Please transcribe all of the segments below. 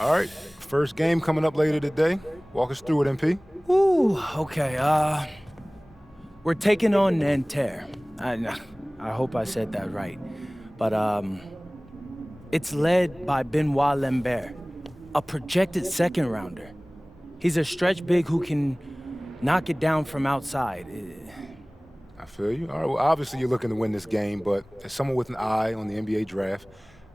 All right, first game coming up later today. Walk us through it, MP. Ooh, okay, we're taking on Nanterre. I hope I said that right. But, it's led by Benoit Lambert, a projected second rounder. He's a stretch big who can knock it down from outside. I feel you. All right, well, obviously you're looking to win this game, but as someone with an eye on the NBA draft,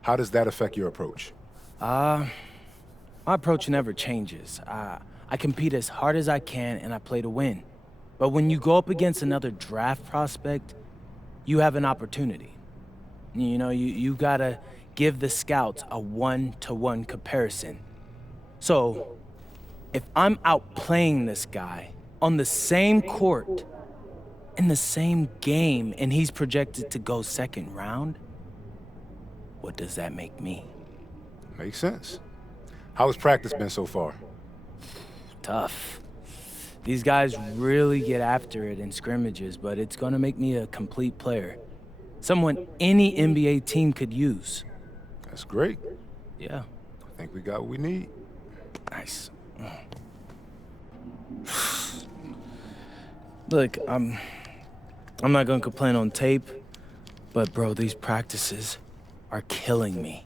how does that affect your approach? My approach never changes. I compete as hard as I can and I play to win. But when you go up against another draft prospect, you have an opportunity. You know, you gotta give the scouts a one-to-one comparison. So, if I'm outplaying this guy on the same court, in the same game, and he's projected to go second round, what does that make me? Makes sense. How has practice been so far? Tough. These guys really get after it in scrimmages, but it's gonna make me a complete player. Someone any NBA team could use. That's great. Yeah. I think we got what we need. Nice. Look, I'm not gonna complain on tape, but bro, these practices are killing me.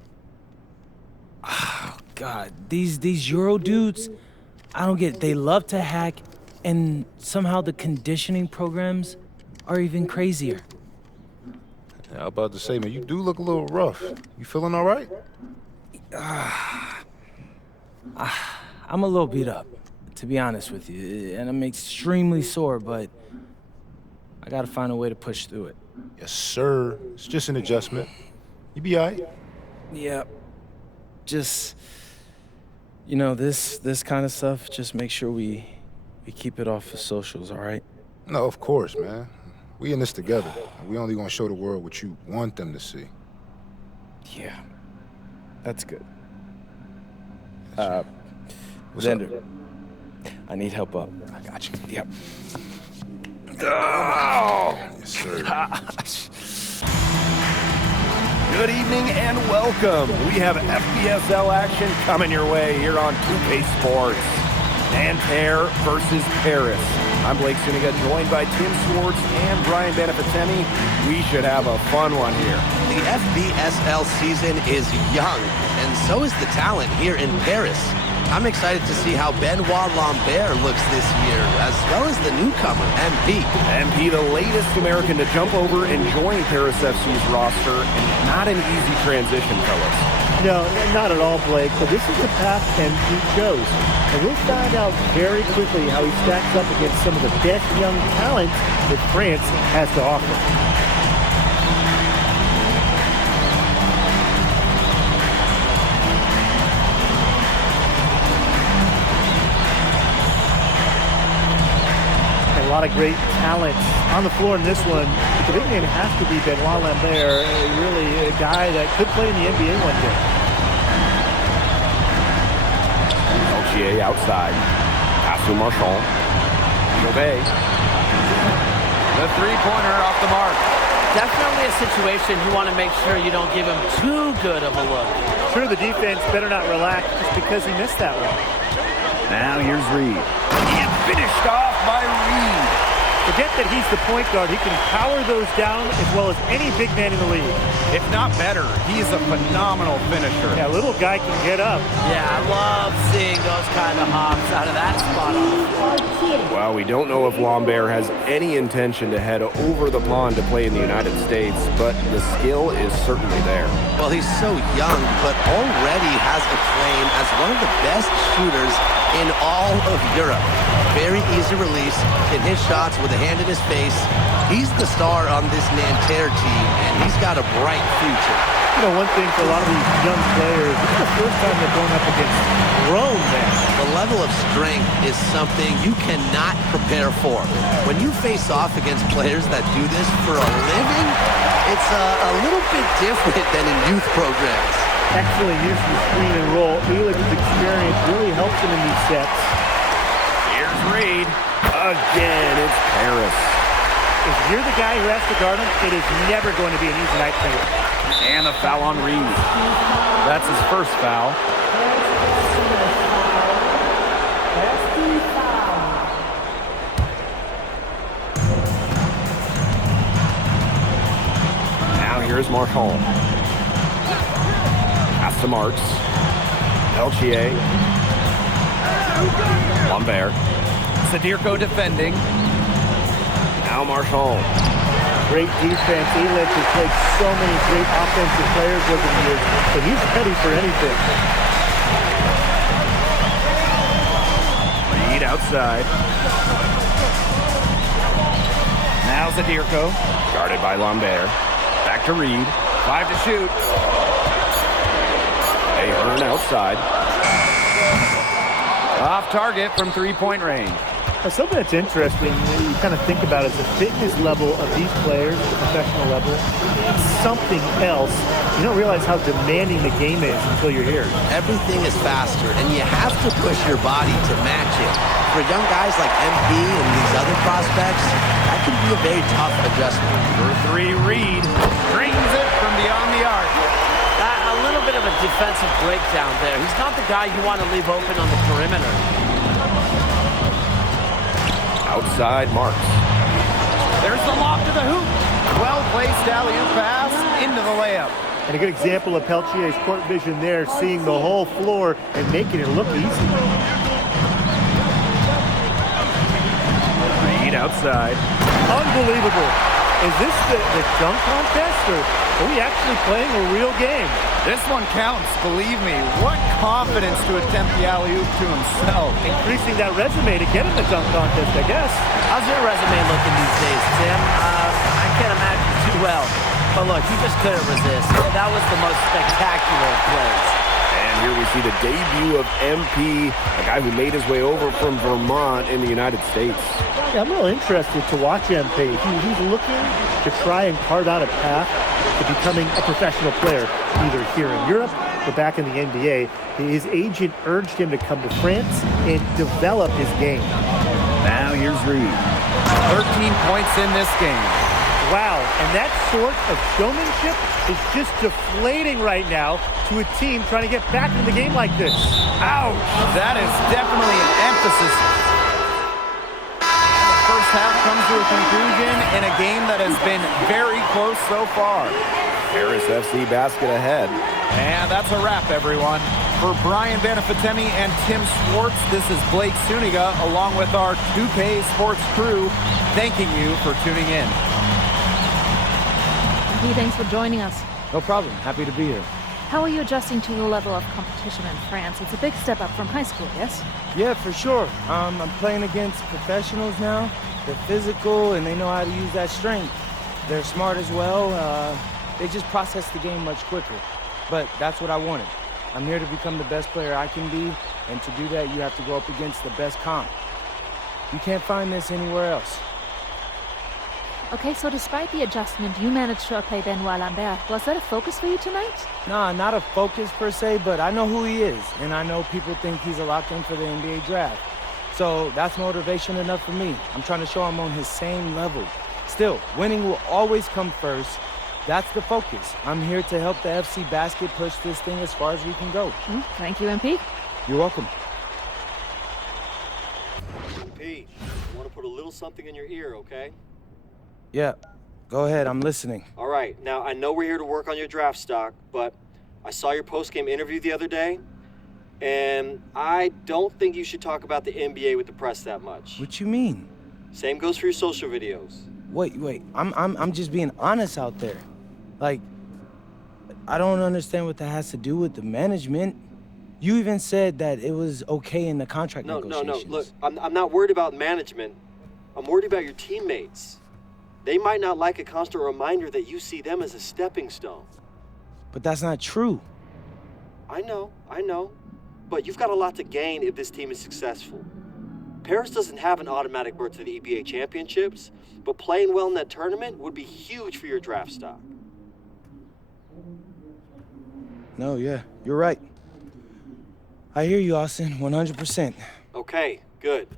Oh, God, these Euro dudes, I don't get it. They love to hack, and somehow the conditioning programs are even crazier. Yeah, I was about to say, man, you do look a little rough. You feeling all right? I'm a little beat up, to be honest with you, and I'm extremely sore, but I gotta find a way to push through it. Yes, sir. It's just an adjustment. You be all right? Yeah. Just, you know, this kind of stuff, just make sure we keep it off the socials, all right? No, of course, man. We in this together. We only gonna show the world what you want them to see. Yeah. That's good. What's Xander, up? I need help up. I got you. Yep. Yes, sir. Good evening and welcome. We have FPSL action coming your way here on 2K Sports. Nanterre versus Paris. I'm Blake Suniga, joined by Tim Swartz and Brian Benefitemi. We should have a fun one here. The FPSL season is young, and so is the talent here in Paris. I'm excited to see how Benoit Lambert looks this year, as well as the newcomer, MP. MP, the latest American to jump over and join Paris FC's roster, and not an easy transition, fellas. No, not at all, Blake, but this is the path MP chose. And we'll find out very quickly how he stacks up against some of the best young talent that France has to offer. A lot of great talent on the floor in this one. The big name has to be Benoit Lambert, really a guy that could play in the NBA one day. LGA outside. Pass to Marchand. Jobé. The three-pointer off the mark. Definitely a situation you want to make sure you don't give him too good of a look. Sure, the defense better not relax just because he missed that one. Now here's Reed. And finished off by Reed. Forget that he's the point guard. He can power those down as well as any big man in the league. If not better, he's a phenomenal finisher. Yeah, little guy can get up. Yeah, I love seeing those kind of hops out of that spot on the floor. Well, we don't know if Lambert has any intention to head over the pond to play in the United States, but the skill is certainly there. Well, he's so young, but already has a claim as one of the best shooters in all of Europe. Very easy release, can hit shots with a hand in his face. He's the star on this Nanterre team, and he's got a bright future. You know, one thing for a lot of these young players, this is the first time they're going up against grown men. The level of strength is something you cannot prepare for. When you face off against players that do this for a living, it's a little bit different than in youth programs. Excellent use of the screen and roll. Elix's experience really helps him in these sets. Here's Reed. Again, it's Paris. If you're the guy who has to guard him, it is never going to be an easy night for you. And a foul on Reed. That's his first foul. Here's Marshall. Pass to Marks. Peltier. Lambert. Sadirko defending. Now Marshall. Great defense. Elitch has played so many great offensive players over the years, but he's ready for anything. Reed outside. Now Sadirko. Guarded by Lambert. Back to Reed. 5 to shoot. Ahern outside. Off target from three-point range. Now, something that's interesting when you kind of think about is the fitness level of these players at the professional level. It's something else. You don't realize how demanding the game is until you're here. Everything is faster, and you have to push your body to match it. For young guys like MP and these other prospects, that can be a very tough adjustment. For three, Reed brings it from beyond the arc. A little bit of a defensive breakdown there. He's not the guy you want to leave open on the perimeter. Outside Marks. There's the lob to the hoop. Well-placed alley-oop pass into the layup. And a good example of Peltier's court vision there, seeing the whole floor and making it look easy. Reed outside. Unbelievable. Is this the dunk contest, or are we actually playing a real game? This one counts, believe me. What confidence to attempt the alley-oop to himself. Increasing that resume to get in the dunk contest, I guess. How's your resume looking these days, Tim? I can't imagine too well. But look, you just couldn't resist. That was the most spectacular of plays. And here we see the debut of MP, a guy who made his way over from Vermont in the United States. Yeah, I'm real interested to watch MP. He's looking to try and carve out a path to becoming a professional player, either here in Europe or back in the NBA. His agent urged him to come to France and develop his game. Now here's Reed. 13 points in this game. Wow, and that sort of showmanship is just deflating right now to a team trying to get back into the game like this. Ouch! That is definitely an emphasis. The first half comes to a conclusion in a game that has been very close so far. Paris FC basket ahead. And that's a wrap, everyone. For Brian Banafitemi and Tim Schwartz, this is Blake Suniga, along with our 2K Sports crew, thanking you for tuning in. Hey, thanks for joining us. No problem. Happy to be here. How are you adjusting to the level of competition in France? It's a big step up from high school, yes? Yeah, for sure. I'm playing against professionals now. They're physical, and they know how to use that strength. They're smart as well. They just process the game much quicker. But that's what I wanted. I'm here to become the best player I can be, and to do that, you have to go up against the best comp. You can't find this anywhere else. Okay, so despite the adjustment, you managed to outplay Benoit Lambert. Was that a focus for you tonight? Nah, not a focus per se, but I know who he is, and I know people think he's a lock-in for the NBA draft. So that's motivation enough for me. I'm trying to show him on his same level. Still, winning will always come first. That's the focus. I'm here to help the FC Basket push this thing as far as we can go. Thank you, MP. You're welcome. MP, I want to put a little something in your ear, okay? Yeah, go ahead. I'm listening. All right. Now, I know we're here to work on your draft stock, but I saw your post-game interview the other day, and I don't think you should talk about the NBA with the press that much. What you mean? Same goes for your social videos. Wait. I'm just being honest out there. Like, I don't understand what that has to do with the management. You even said that it was okay in the contract negotiations. No. Look, I'm not worried about management. I'm worried about your teammates. They might not like a constant reminder that you see them as a stepping stone. But that's not true. I know. But you've got a lot to gain if this team is successful. Paris doesn't have an automatic berth to the EBA championships, but playing well in that tournament would be huge for your draft stock. No, yeah, you're right. I hear you, Austin, 100%. Okay, good.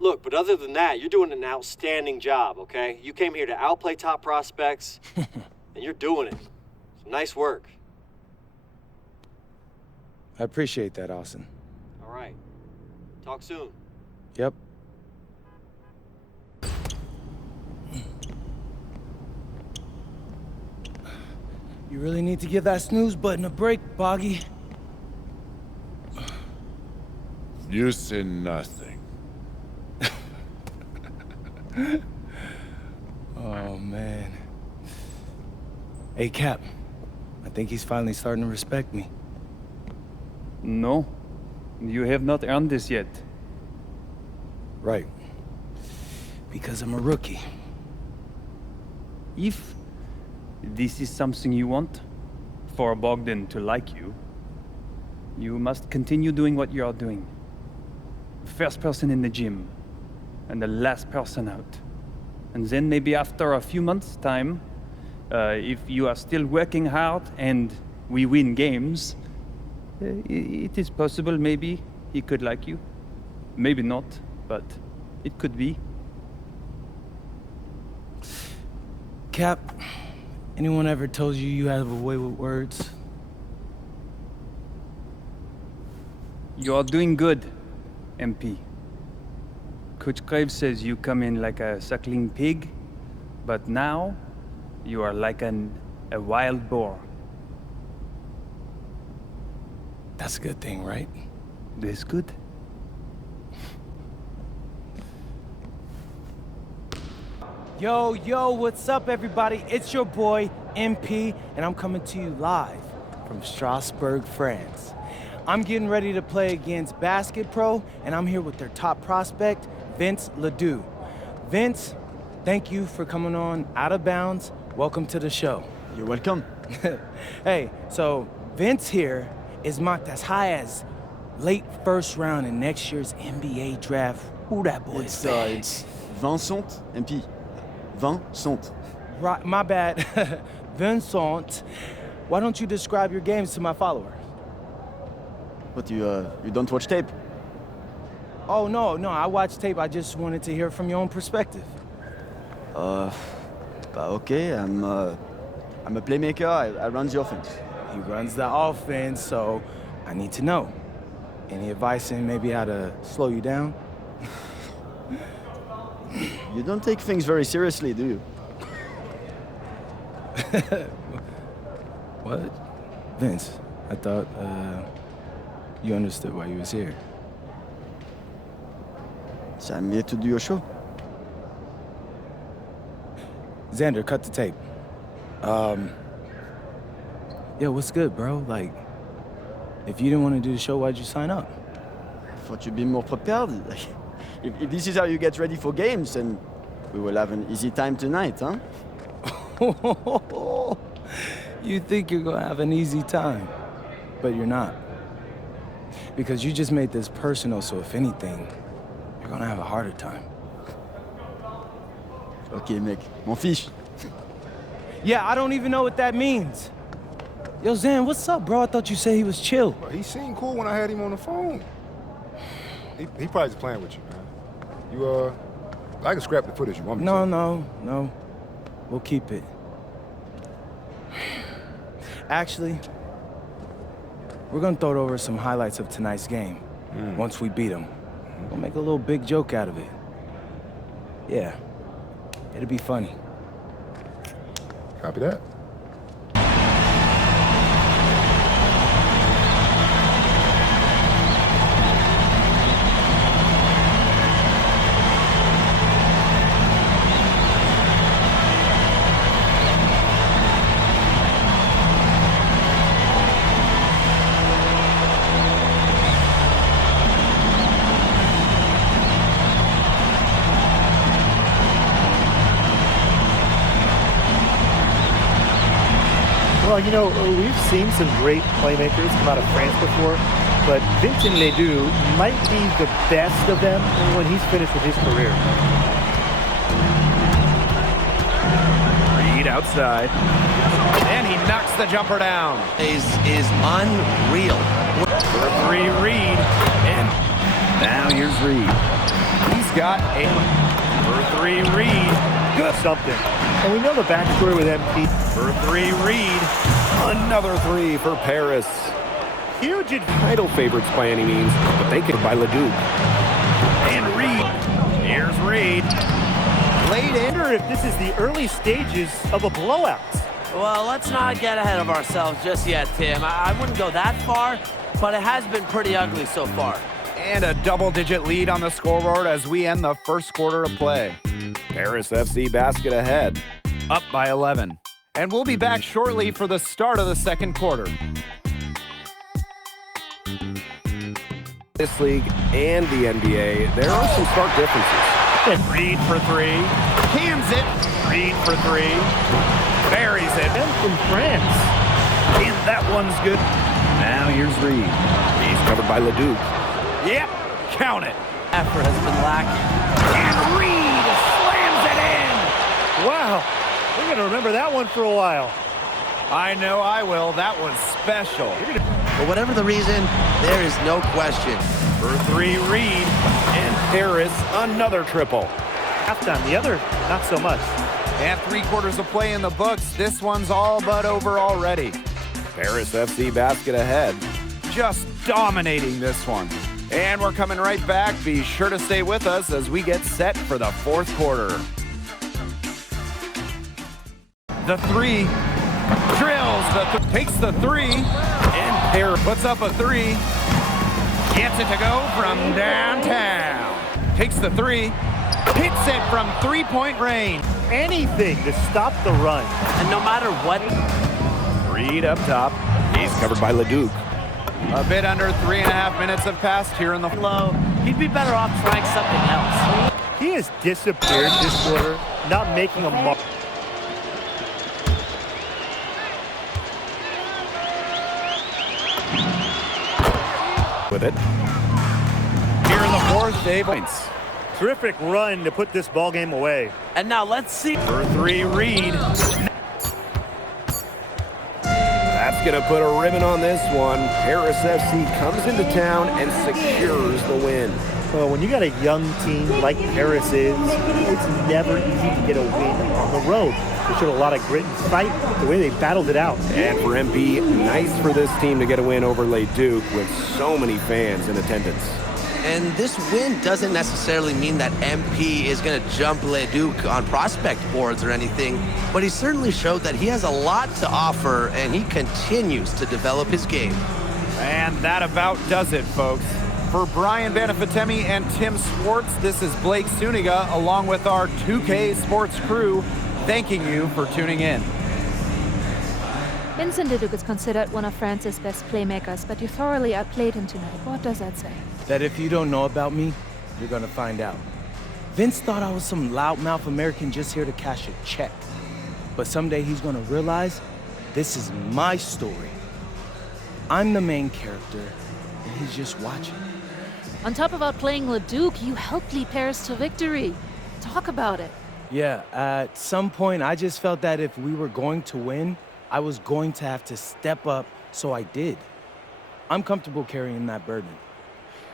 Look, but other than that, you're doing an outstanding job, okay? You came here to outplay top prospects, and you're doing it. So nice work. I appreciate that, Austin. All right. Talk soon. Yep. You really need to give that snooze button a break, Boggy. You say nothing. Oh, man. Hey, Cap. I think he's finally starting to respect me. No, you have not earned this yet. Right. Because I'm a rookie. If this is something you want, for Bogdan to like you, you must continue doing what you are doing. First person in the gym, and the last person out. And then maybe after a few months' time, if you are still working hard and we win games, it is possible maybe he could like you. Maybe not, but it could be. Cap, anyone ever told you you have a way with words? You are doing good, MP. Coach Graves says you come in like a suckling pig, but now you are like a wild boar. That's a good thing, right? That's good. Yo, what's up, everybody? It's your boy, MP, and I'm coming to you live from Strasbourg, France. I'm getting ready to play against Basket Pro, and I'm here with their top prospect, Vince Ledoux. Vince, thank you for coming on Out of Bounds. Welcome to the show. You're welcome. Hey, so Vince here is mocked as high as late first round in next year's NBA draft. Who that boy is bad. It's Vincent, MP. Vincent. Right, my bad. Vincent, why don't you describe your games to my followers? What, you don't watch tape? Oh, no, I watch tape. I just wanted to hear from your own perspective. Okay, I'm a playmaker. I run the offense. He runs the offense, so I need to know. Any advice in maybe how to slow you down? You don't take things very seriously, do you? What? Vince, I thought, you understood why you was here. So I'm here to do your show. Xander, cut the tape. Yo, what's good, bro? Like, if you didn't want to do the show, why'd you sign up? I thought you'd be more prepared. If this is how you get ready for games, then we will have an easy time tonight, huh? You think you're gonna have an easy time, but you're not. Because you just made this personal, so if anything, you're gonna have a harder time. Okay, mec. M'en fiche. Yeah, I don't even know what that means. Yo, Zan, what's up, bro? I thought you said he was chill. Bro, he seemed cool when I had him on the phone. He probably just playing with you, man. I can scrap the footage you want me to. No. We'll keep it. Actually, we're gonna throw over some highlights of tonight's game. Once we beat them. We'll make a little big joke out of it. Yeah, it'll be funny. Copy that. Well, you know, we've seen some great playmakers come out of France before, but Vincent Ledoux might be the best of them when he's finished with his career. Reed outside. And he knocks the jumper down. Is unreal. For three, Reed. And now here's Reed. He's got a for three, Reed. Good something. And we know the backstory with MP. For three, Reed. Another three for Paris. Huge Title favorites by any means, but they could by Ledoux. And Reed. Here's Reed. I wonder if this is the early stages of a blowout. Well, let's not get ahead of ourselves just yet, Tim. I wouldn't go that far, but it has been pretty ugly so far. And a double-digit lead on the scoreboard as we end the first quarter of play. Paris FC basket ahead, up by 11. And we'll be back shortly for the start of the second quarter. This league and the NBA, there are some stark differences. Reed for three, cans it. Reed for three, buries it. And from France. And that one's good. Now here's Reed. He's covered by Leduc. Yep, count it. Effort has been lacking. And Reed slams it in. Wow, we're going to remember that one for a while. I know I will. That was special. For whatever the reason, there is no question. For three, Reed. And Paris, another triple. Halftime, the other, not so much. And 3 quarters of play in the books. This one's all but over already. Paris FC basket ahead. Just dominating this one. And we're coming right back. Be sure to stay with us as we get set for the fourth quarter. The three. Drills. Takes the three. And Paris puts up a three. Gets it to go from downtown. Takes the three. Hits it from three-point range. Anything to stop the run. And no matter what. Reed up top. He's covered by Leduc. A bit under 3.5 minutes have passed here in the Low. He'd be better off trying something else. He has disappeared this quarter, not making a mark. With it. Here in the fourth, 8 points. Terrific run to put this ball game away. And now let's see. For three, Reed. That's going to put a ribbon on this one. Paris FC comes into town and secures the win. Well, when you got a young team like Paris is, it's never easy to get a win on the road. They showed a lot of grit and fight, the way they battled it out. And for MP, nice for this team to get a win over Leduc with so many fans in attendance. And this win doesn't necessarily mean that MP is going to jump Leduc on prospect boards or anything, but he certainly showed that he has a lot to offer, and he continues to develop his game. And that about does it, folks. For Brian Banafitemi and Tim Swartz, this is Blake Suniga, along with our 2K Sports crew, thanking you for tuning in. Vincent Leduc is considered one of France's best playmakers, but you thoroughly outplayed him tonight. What does that say? That if you don't know about me, you're gonna find out. Vince thought I was some loudmouth American just here to cash a check. But someday he's gonna realize this is my story. I'm the main character, and he's just watching. On top of outplaying Leduc, you helped lead Paris to victory. Talk about it. Yeah, at some point I just felt that if we were going to win, I was going to have to step up, so I did. I'm comfortable carrying that burden.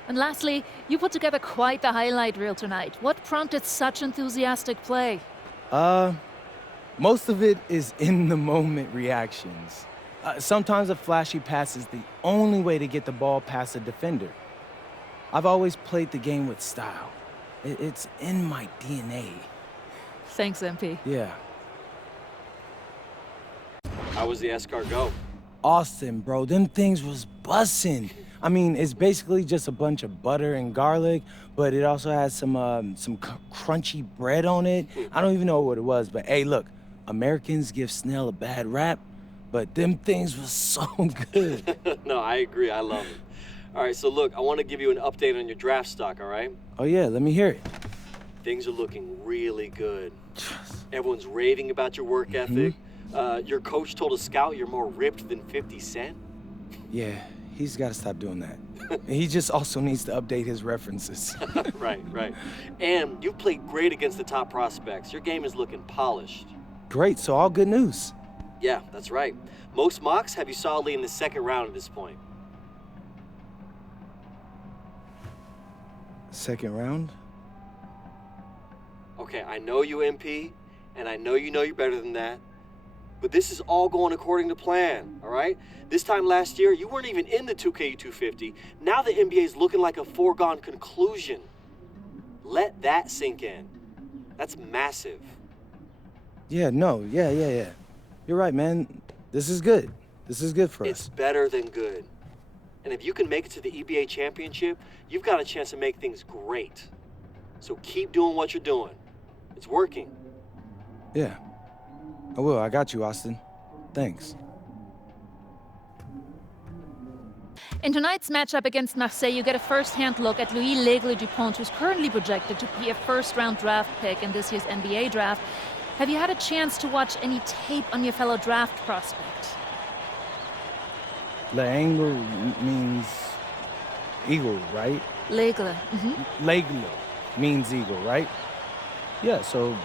And lastly, you put together quite the highlight reel tonight. What prompted such enthusiastic play? Most of it is in-the-moment reactions. Sometimes a flashy pass is the only way to get the ball past a defender. I've always played the game with style. It's in my DNA. Thanks, MP. Yeah. How was the escargot? Austin, bro, them things was bussin'. I mean, it's basically just a bunch of butter and garlic, but it also has some crunchy bread on it. I don't even know what it was, but hey, look, Americans give Snell a bad rap, but them things was so good. No, I agree. I love it. All right, so look, I want to give you an update on your draft stock, all right? Oh yeah, let me hear it. Things are looking really good. Everyone's raving about your work ethic. Your coach told a scout you're more ripped than 50 Cent. Yeah, he's got to stop doing that. He just also needs to update his references. Right. And you've played great against the top prospects. Your game is looking polished. Great, so all good news. Yeah, that's right. Most mocks have you solidly in the second round at this point. Second round? Okay, I know you, MP, and I know you're better than that. But this is all going according to plan, all right? This time last year, you weren't even in the 2K250. Now the NBA is looking like a foregone conclusion. Let that sink in. That's massive. Yeah. You're right, man. This is good. This is good for It's us. better than good. And if you can make it to the EBA championship, you've got a chance to make things great. So keep doing what you're doing. It's working. Yeah. I will. I got you, Austin. Thanks. In tonight's matchup against Marseille, you get a first-hand look at Louis L'Aigle-Dupont, who's currently projected to be a first-round draft pick in this year's NBA draft. Have you had a chance to watch any tape on your fellow draft prospect? L'Aigle means eagle, right? L'Aigle. L'Aigle means eagle, right? Yeah, so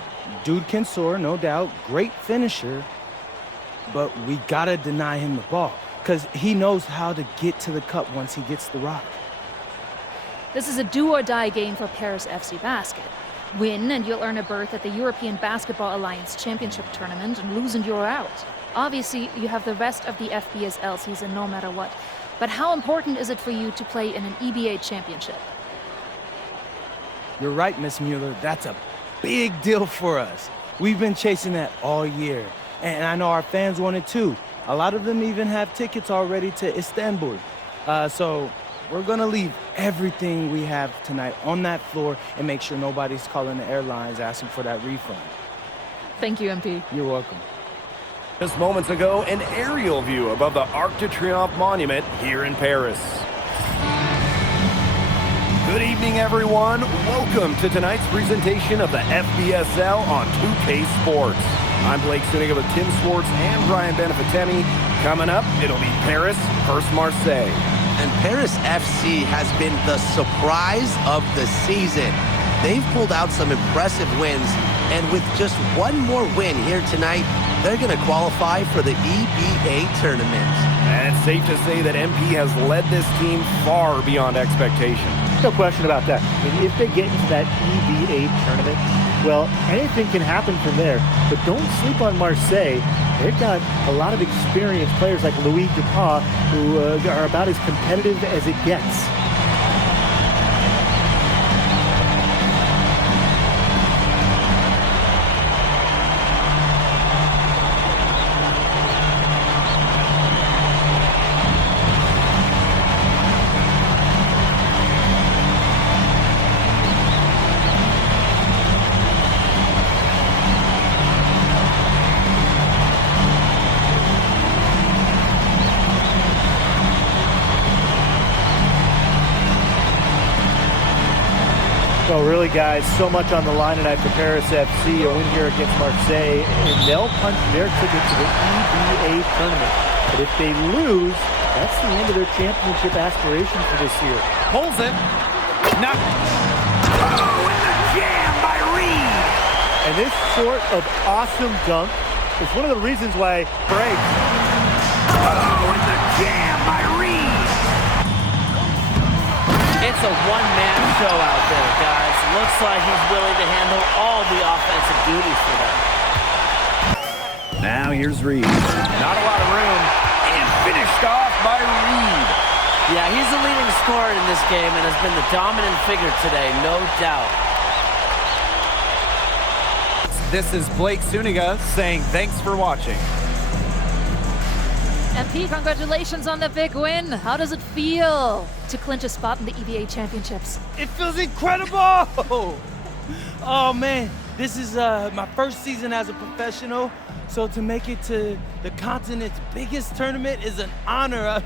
dude can soar, no doubt. Great finisher. But we gotta deny him the ball, because he knows how to get to the cup once he gets the rock. This is a do-or-die game for Paris FC Basket. Win, and you'll earn a berth at the European Basketball Alliance Championship Tournament, and lose and you're out. Obviously, you have the rest of the FBSL season no matter what. But how important is it for you to play in an EBA championship? You're right, Miss Mueller. That's a big deal for us. We've been chasing that all year. And I know our fans want it too. A lot of them even have tickets already to Istanbul. So we're gonna leave everything we have tonight on that floor and make sure nobody's calling the airlines asking for that refund. Thank you, MP. You're welcome. Just moments ago, an aerial view above the Arc de Triomphe monument here in Paris. Good evening, everyone. Welcome to tonight's presentation of the FBSL on 2K Sports. I'm Blake Suniga with Tim Swartz and Brian Benefitemi. Coming up, it'll be Paris versus Marseille. And Paris FC has been the surprise of the season. They've pulled out some impressive wins, and with just one more win here tonight, they're going to qualify for the EBA tournament. And it's safe to say that MP has led this team far beyond expectation. No question about that. I mean, if they get into that EBA tournament, well, anything can happen from there. But don't sleep on Marseille. They've got a lot of experienced players like Louis Dupont, who are about as competitive as it gets. So really, guys, so much on the line tonight for Paris FC, a win here against Marseille, and they'll punch their ticket to the EBA tournament. But if they lose, that's the end of their championship aspiration for this year. Pulls it. Not. Oh, and the jam by Reed. And this sort of awesome dunk is one of the reasons why breaks. Oh, and the jam by Reed. It's a one-man show out there, guys. Looks like he's willing to handle all the offensive duties for them. Now here's Reed. Not a lot of room. And finished off by Reed. Yeah, he's the leading scorer in this game and has been the dominant figure today, no doubt. This is Blake Suniga saying thanks for watching. MP, congratulations on the big win. How does it feel to clinch a spot in the EBA championships? It feels incredible! Oh man, this is my first season as a professional, so to make it to the continent's biggest tournament is an honor.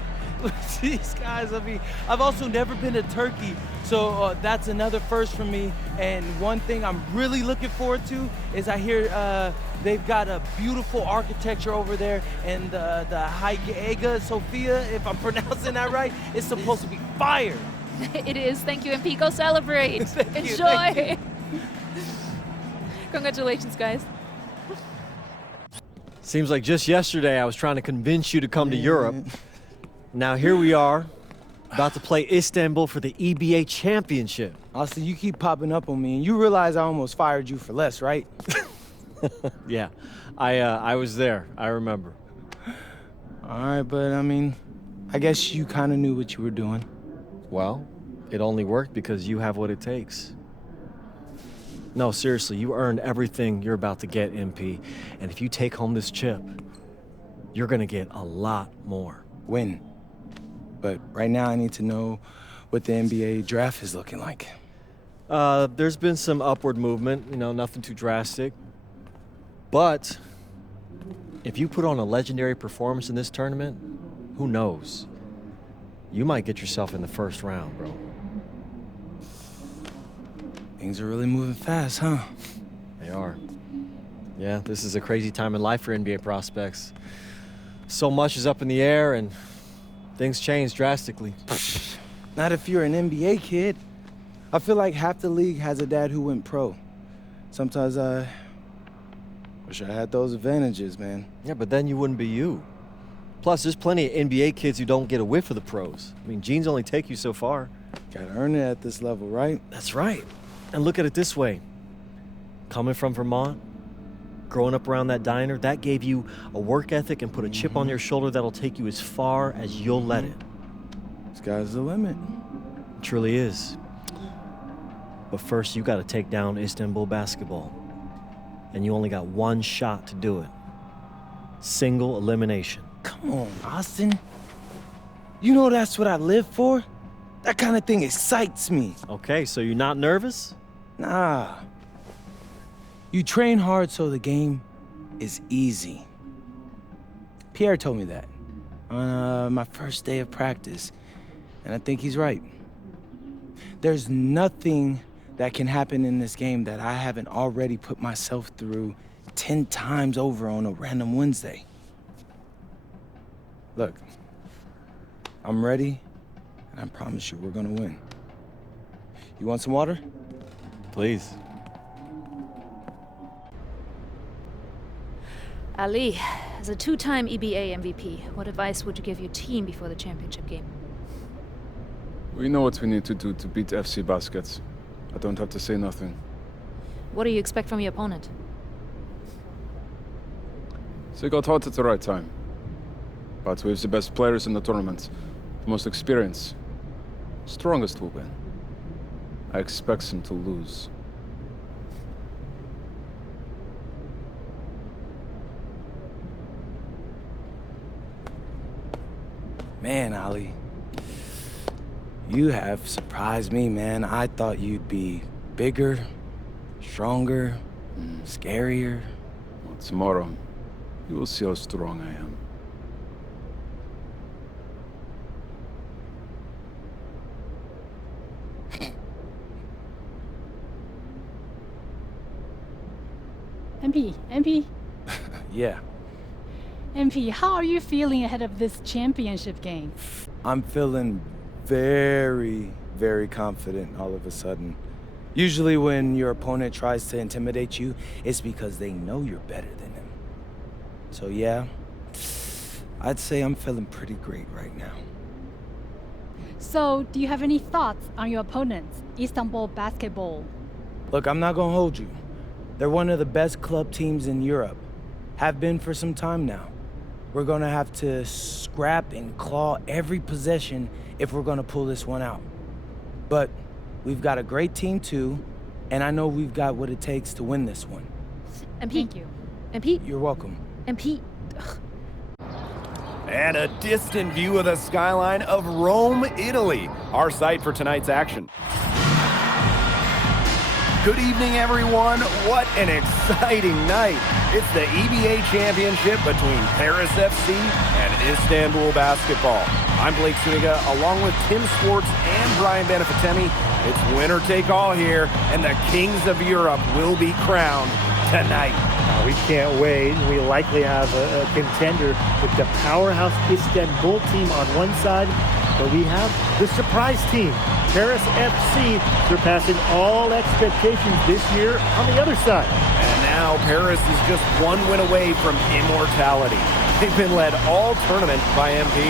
These guys, I mean, I've also never been to Turkey, so that's another first for me. And one thing I'm really looking forward to is I hear they've got a beautiful architecture over there, and the Hagia Sophia, if I'm pronouncing that right, is supposed to be fire. It is. Thank you, MP. Go celebrate. Enjoy. Thank Congratulations, guys. Seems like just yesterday I was trying to convince you to come to Europe. Now here we are, about to play Istanbul for the EBA championship. Austin, you keep popping up on me, and you realize I almost fired you for less, right? Yeah, I was there. I remember. All right, but I mean, I guess you kind of knew what you were doing. Well, it only worked because you have what it takes. No, seriously, you earned everything you're about to get, MP. And if you take home this chip, you're going to get a lot more. Win. But right now I need to know what the NBA draft is looking like. There's been some upward movement, nothing too drastic. But if you put on a legendary performance in this tournament, who knows? You might get yourself in the first round, bro. Things are really moving fast, huh? They are. Yeah, this is a crazy time in life for NBA prospects. So much is up in the air and things change drastically. Not if you're an NBA kid. I feel like half the league has a dad who went pro. Sometimes I wish I had those advantages, man. Yeah, but then you wouldn't be you. Plus, there's plenty of NBA kids who don't get a whiff of the pros. I mean, genes only take you so far. Gotta earn it at this level, right? That's right. And look at it this way. Coming from Vermont, growing up around that diner, that gave you a work ethic and put a chip on your shoulder that'll take you as far as you'll let it. Sky's the limit. It truly is. But first, you gotta take down Istanbul basketball. And you only got one shot to do it. Single elimination. Come on, Austin. You know that's what I live for? That kind of thing excites me. Okay, so you're not nervous? Nah. You train hard so the game is easy. Pierre told me that on my first day of practice, and I think he's right. There's nothing that can happen in this game that I haven't already put myself through 10 times over on a random Wednesday. Look, I'm ready, and I promise you we're gonna win. You want some water? Please. Ali, as a two-time EBA MVP, what advice would you give your team before the championship game? We know what we need to do to beat FC Baskets. I don't have to say nothing. What do you expect from your opponent? They got hot at the right time. But we have the best players in the tournament, the most experience, strongest will win. I expect them to lose. Man, Ali, you have surprised me, man. I thought you'd be bigger, stronger, scarier. Well, tomorrow, you will see how strong I am. MP, Yeah. MP, how are you feeling ahead of this championship game? I'm feeling very, very confident all of a sudden. Usually when your opponent tries to intimidate you, it's because they know you're better than them. So yeah, I'd say I'm feeling pretty great right now. So, do you have any thoughts on your opponents, Istanbul Basketball? Look, I'm not gonna hold you. They're one of the best club teams in Europe. Have been for some time now. We're gonna have to scrap and claw every possession if we're gonna pull this one out. But we've got a great team too, and I know we've got what it takes to win this one. MP. Thank you. MP. You're welcome. MP. And a distant view of the skyline of Rome, Italy, our site for tonight's action. Good evening, everyone. What an exciting night. It's the EBA Championship between Paris FC and Istanbul Basketball. I'm Blake Suniga, along with Tim Swartz and Brian Benefitemi. It's winner take all here, and the Kings of Europe will be crowned tonight. We can't wait. We likely have a contender with the powerhouse Istanbul team on one side, but we have the surprise team, Paris FC, surpassing all expectations this year on the other side. And now Paris is just one win away from immortality. They've been led all tournament by MP.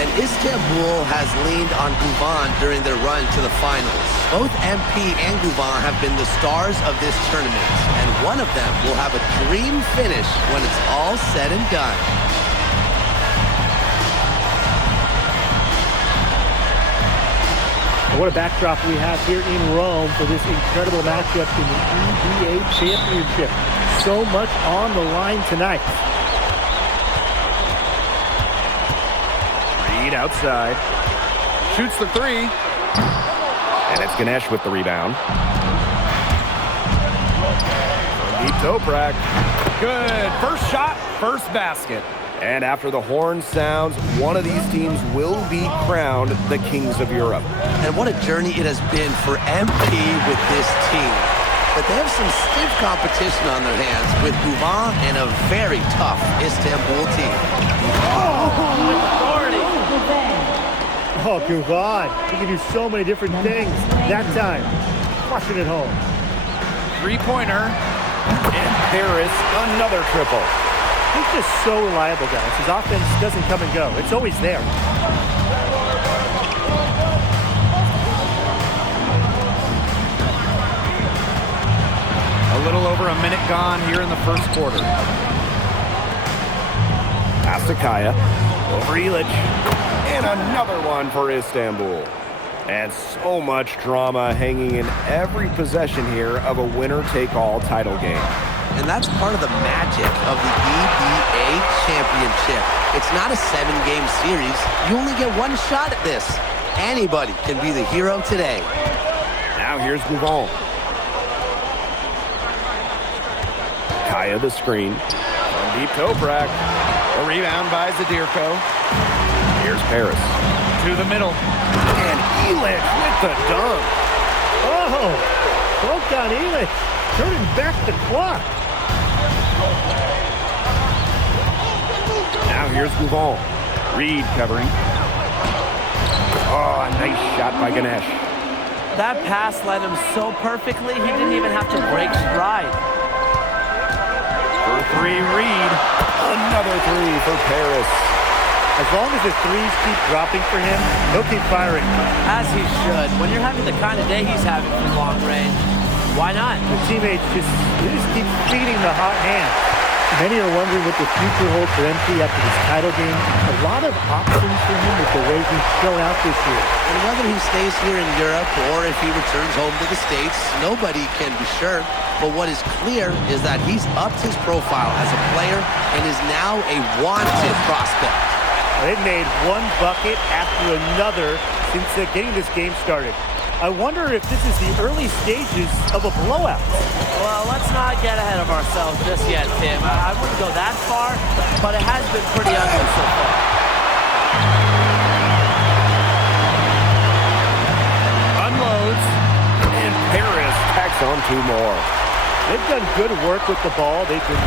And Istanbul has leaned on Guvan during their run to the finals. Both MP and Guvan have been the stars of this tournament, and one of them will have a dream finish when it's all said and done. What a backdrop we have here in Rome for this incredible matchup in the EBA Championship. So much on the line tonight. Reed outside. Shoots the three. And it's Ganesh with the rebound. Deep Toprak. Good. First shot, first basket. And after the horn sounds, one of these teams will be crowned the Kings of Europe. And what a journey it has been for MP with this team. But they have some stiff competition on their hands with Guvan and a very tough Istanbul team. Oh, Guvan. He can do so many different things. That time, crushing it home. Three-pointer. And Paris, another triple. He's just so reliable, guys. His offense doesn't come and go. It's always there. A little over a minute gone here in the first quarter. Pass to Kaya. Over Ilic. And another one for Istanbul. And so much drama hanging in every possession here of a winner-take-all title game. And that's part of the magic of the EBA Championship. It's not a 7-game series. You only get one shot at this. Anybody can be the hero today. Now here's Guvan. Kaya the screen. From deep Toprak. A rebound by Zadirko. Here's Paris. To the middle. And Ilic with the dunk. Oh, broke down Ilic. Turning back the clock. Now here's Guvan. Reed covering. Oh, a nice shot by Ganesh. That pass led him so perfectly, he didn't even have to break stride. For three, Reed. Another three for Paris. As long as the threes keep dropping for him, he'll keep firing. As he should. When you're having the kind of day he's having from long range, why not? The teammates just keep feeding the hot hand. Many are wondering what the future holds for MP after this title game. A lot of options for him with the way he's shown out this year. And whether he stays here in Europe or if he returns home to the States, nobody can be sure. But what is clear is that he's upped his profile as a player and is now a wanted prospect. They've made one bucket after another since getting this game started. I wonder if this is the early stages of a blowout. Well, let's not get ahead of ourselves just yet, Tim. I wouldn't go that far, but it has been pretty ugly so far. Unloads, and Paris tacks on two more. They've done good work with the ball. They've been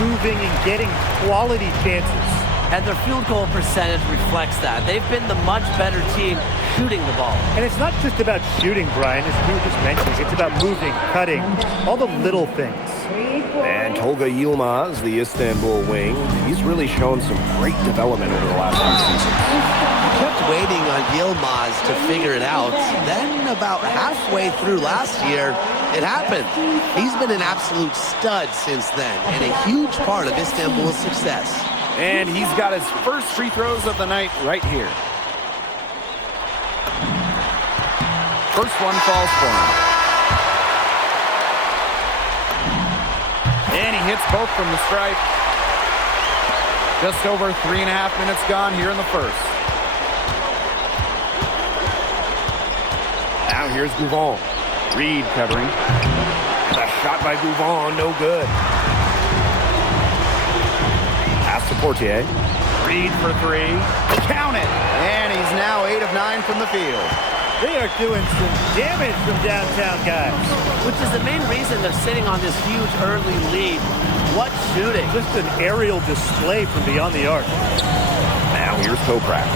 moving and getting quality chances. And their field goal percentage reflects that. They've been the much better team shooting the ball. And it's not just about shooting, Brian, as we were just mentioning. It's about moving, cutting, all the little things. And Tolga Yilmaz, the Istanbul wing, he's really shown some great development over the last few seasons. We kept waiting on Yilmaz to figure it out. Then about halfway through last year, it happened. He's been an absolute stud since then and a huge part of Istanbul's success. And he's got his first free throws of the night right here. First one falls for him. And he hits both from the stripe. Just over 3.5 minutes gone here in the first. Now here's Guvan. Reed covering. The shot by Guvan, no good. Pass to Portier. Reed for three. Count it! And he's now 8 of 9 from the field. They are doing some damage from downtown, guys. Which is the main reason they're sitting on this huge early lead. What shooting. Just an aerial display from beyond the arc. Now here's Toprak.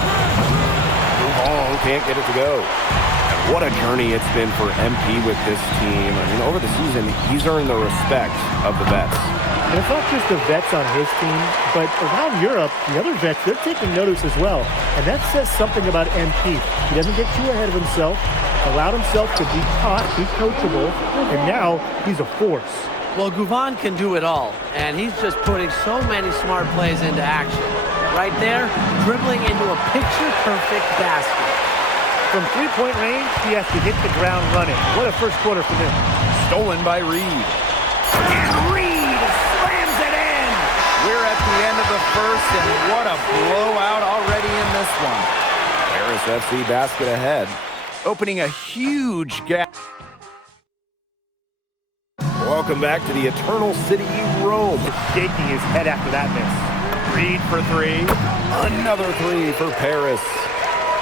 Guvan can't get it to go. And what a journey it's been for MP with this team. I mean, over the season, he's earned the respect of the vets. And it's not just the vets on his team, but around Europe, the other vets, they're taking notice as well. And that says something about MP. He doesn't get too ahead of himself, allowed himself to be taught, be coachable, and now he's a force. Well, Guvan can do it all, and he's just putting so many smart plays into action. Right there, dribbling into a picture-perfect basket. From three-point range, he has to hit the ground running. What a first quarter for him. Stolen by Reed. And Reed slams it in! We're at the end of the first, and what a blowout already in this one. Paris FC Basket ahead, opening a huge gap. Welcome back to the Eternal City, Rome. Shaking his head after that miss. Reed for three. Another three for Paris.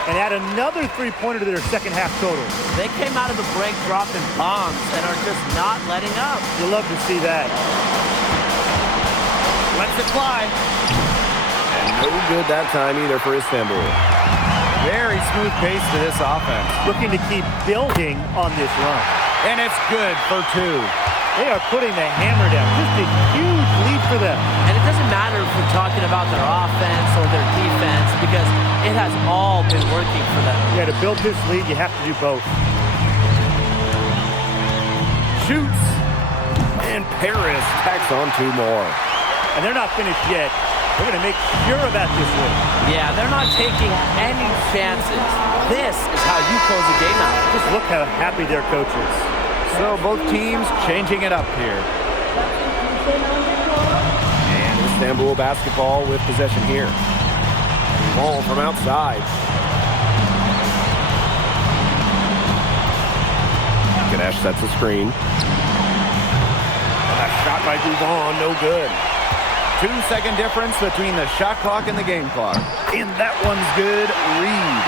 And add another three-pointer to their second half total. They came out of the break dropping bombs and are just not letting up. You'll love to see that. Lets it fly. And no good that time either for Istanbul. Very smooth pace to this offense. Looking to keep building on this run. And it's good for two. They are putting the hammer down. Just a huge lead for them. And it doesn't matter if we're talking about their offense or their defense because it has all been working for them. Yeah, to build this lead, you have to do both. Shoots. And Paris tacks on two more. And they're not finished yet. They're going to make sure about this one. Yeah, they're not taking any chances. This is how you close a game out. Just look how happy their coach is. So both teams changing it up here. And Istanbul basketball with possession here. Ball from outside. Ganesh sets a screen. And a shot by Duvon, no good. 2-second difference between the shot clock and the game clock. And that one's good. Reed.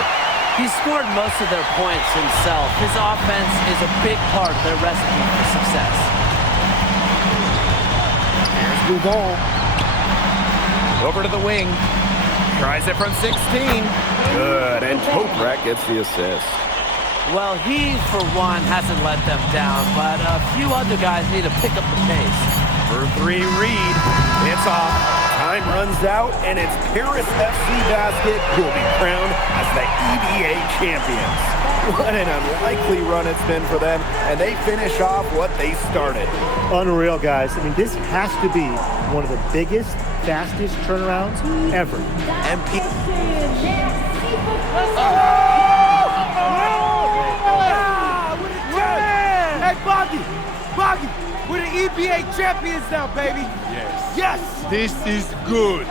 He scored most of their points himself. His offense is a big part of their recipe for success. Here's Duvon. Over to the wing. Tries it from 16. Good. And Toprak gets the assist. Well, he, for one, hasn't let them down, but a few other guys need to pick up the pace. For three, Reed. It's off. Time runs out, and it's Paris FC Basket who will be crowned as the EBA champions. What an unlikely run it's been for them, and they finish off what they started. Unreal, guys. I mean, this has to be one of the biggest, fastest turnarounds ever. MP. Hey, Boggy, we're the EBA champions now, baby. Yes. Yes. This is good.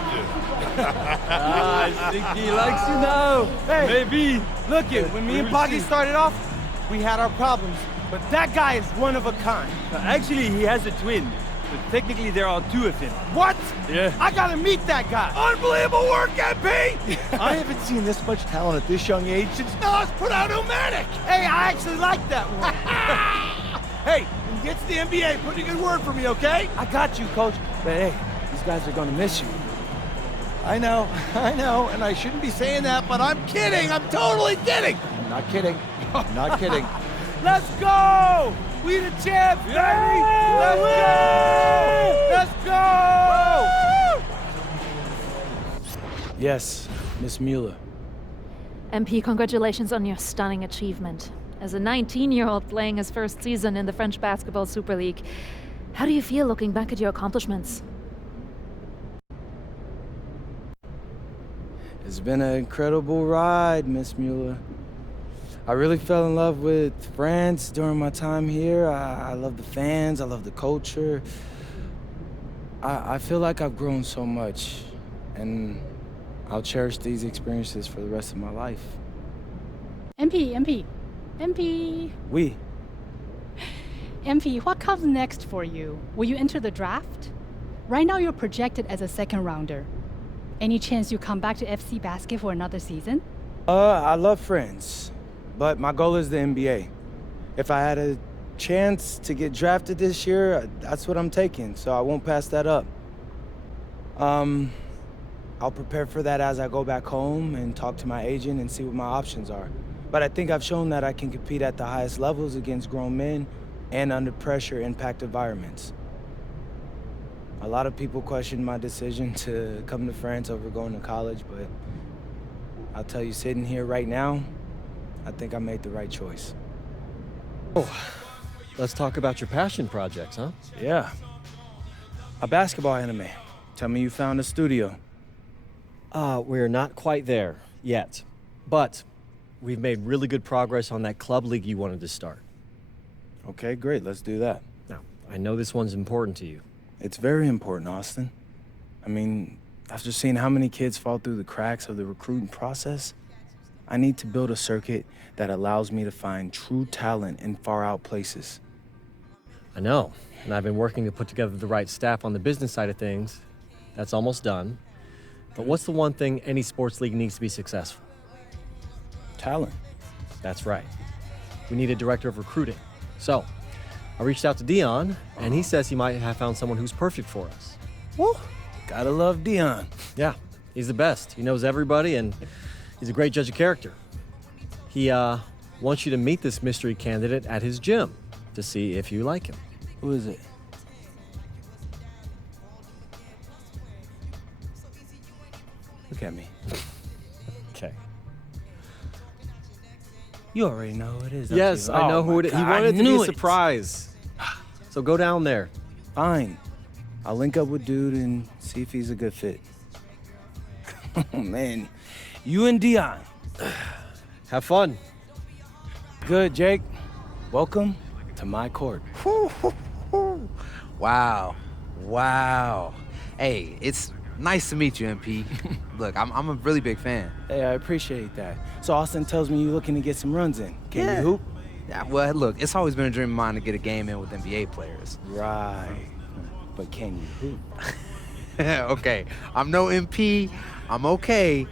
I think he likes you now. Hey, maybe. Look it, when me and Boggy started off, we had our problems, but that guy is one of a kind. Actually, he has a twin, but technically there are two of him. What? Yeah. I gotta meet that guy. Unbelievable work, MP! I haven't seen this much talent at this young age since Nas put out Omatic. Hey, I actually like that one. Hey, when you get to the NBA, put in a good word for me, okay? I got you, Coach. But hey, these guys are gonna miss you. I know, and I shouldn't be saying that, but I'm kidding. I'm totally kidding. I'm not kidding. I'm not kidding. Let's go! We the champs, baby! Let's go! Yes, Miss Mueller. MP, congratulations on your stunning achievement. As a 19-year-old playing his first season in the French Basketball Super League, how do you feel looking back at your accomplishments? It's been an incredible ride, Miss Mueller. I really fell in love with France during my time here. I love the fans, I love the culture. I feel like I've grown so much, and I'll cherish these experiences for the rest of my life. MP. Oui. MP, what comes next for you? Will you enter the draft? Right now you're projected as a second rounder. Any chance you come back to FC Basket for another season? I love France, but my goal is the NBA. If I had a chance to get drafted this year, that's what I'm taking, so I won't pass that up. I'll prepare for that as I go back home and talk to my agent and see what my options are. But I think I've shown that I can compete at the highest levels against grown men and under pressure impact environments. A lot of people question my decision to come to France over going to college, but I'll tell you, sitting here right now, I think I made the right choice. Oh, let's talk about your passion projects, huh? Yeah. A basketball anime. Tell me you found a studio. We're not quite there yet, but we've made really good progress on that club league you wanted to start. Okay, great. Let's do that. Now, I know this one's important to you. It's very important, Austin. I mean, after seeing how many kids fall through the cracks of the recruiting process, I need to build a circuit that allows me to find true talent in far-out places. I know, and I've been working to put together the right staff on the business side of things. That's almost done. But what's the one thing any sports league needs to be successful? Talent. That's right. We need a director of recruiting. So, I reached out to Dion, and he says he might have found someone who's perfect for us. Woo! Gotta love Dion. Yeah, he's the best. He knows everybody, and he's a great judge of character. He wants you to meet this mystery candidate at his gym to see if you like him. Who is it? Look at me. Okay. You already know who it is. Yes, I know who it is. He wanted to be a surprise. So go down there. Fine. I'll link up with dude and see if he's a good fit. Oh, man. You and Dion. Have fun. Good, Jake. Welcome to my court. Wow. Wow. Hey, it's nice to meet you, MP. Look, I'm a really big fan. Hey, I appreciate that. So Austin tells me you're looking to get some runs in. Can you hoop? Yeah, well, look, it's always been a dream of mine to get a game in with NBA players. Right. But can you hoop? Okay, I'm no MP. I'm okay.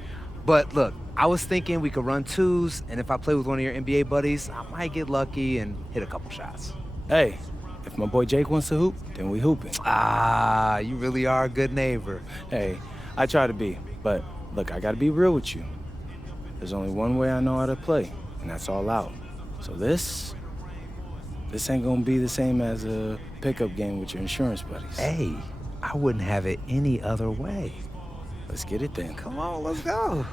But look, I was thinking we could run twos, and if I play with one of your NBA buddies, I might get lucky and hit a couple shots. Hey, if my boy Jake wants to hoop, then we hooping. Ah, you really are a good neighbor. Hey, I try to be, but look, I gotta be real with you. There's only one way I know how to play, and that's all out. So this ain't gonna be the same as a pickup game with your insurance buddies. Hey, I wouldn't have it any other way. Let's get it then. Come on, let's go.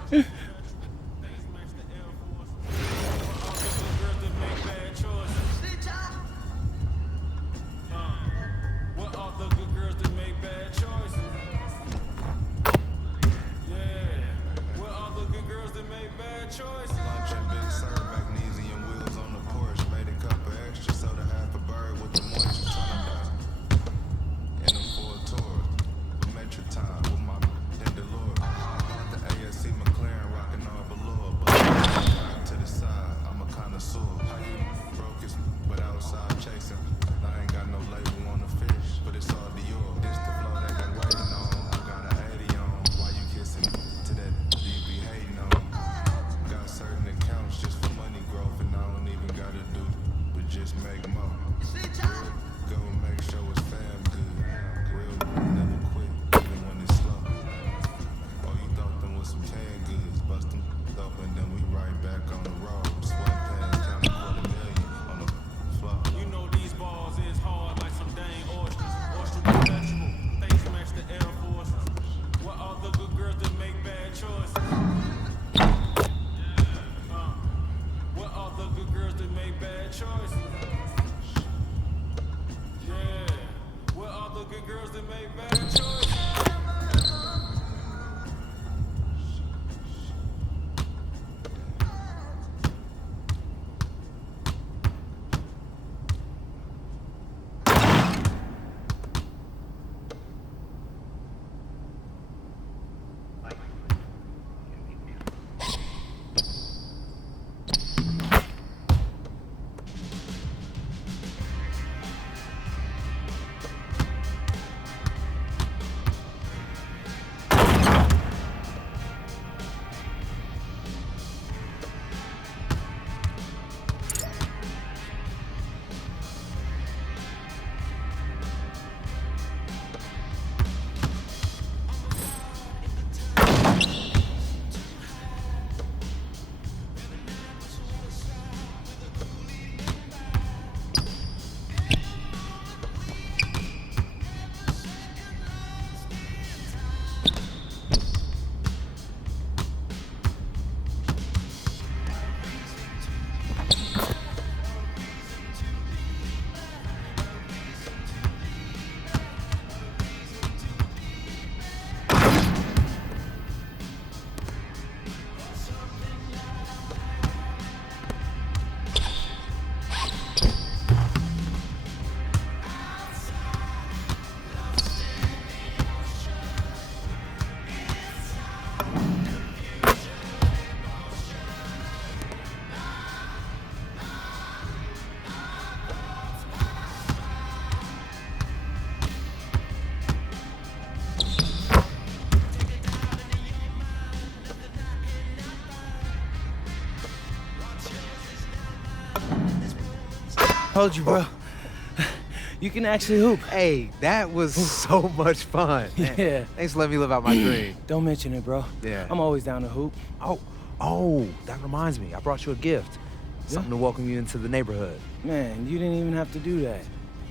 Told you, bro. You can actually hoop. Hey, that was so much fun. Man. Yeah. Thanks for letting me live out my dream. Don't mention it, bro. Yeah. I'm always down to hoop. Oh, that reminds me. I brought you a gift. Something to welcome you into the neighborhood. Man, you didn't even have to do that.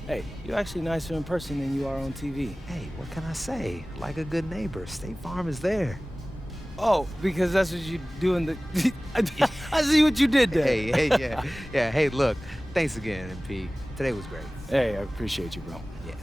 Hey, you're actually nicer in person than you are on TV. Hey, what can I say? Like a good neighbor, State Farm is there. Oh, because that's what you do in the... I see what you did there. Hey, yeah. Yeah, hey, look. Thanks again, MP. Today was great. Hey, I appreciate you, bro. Yeah.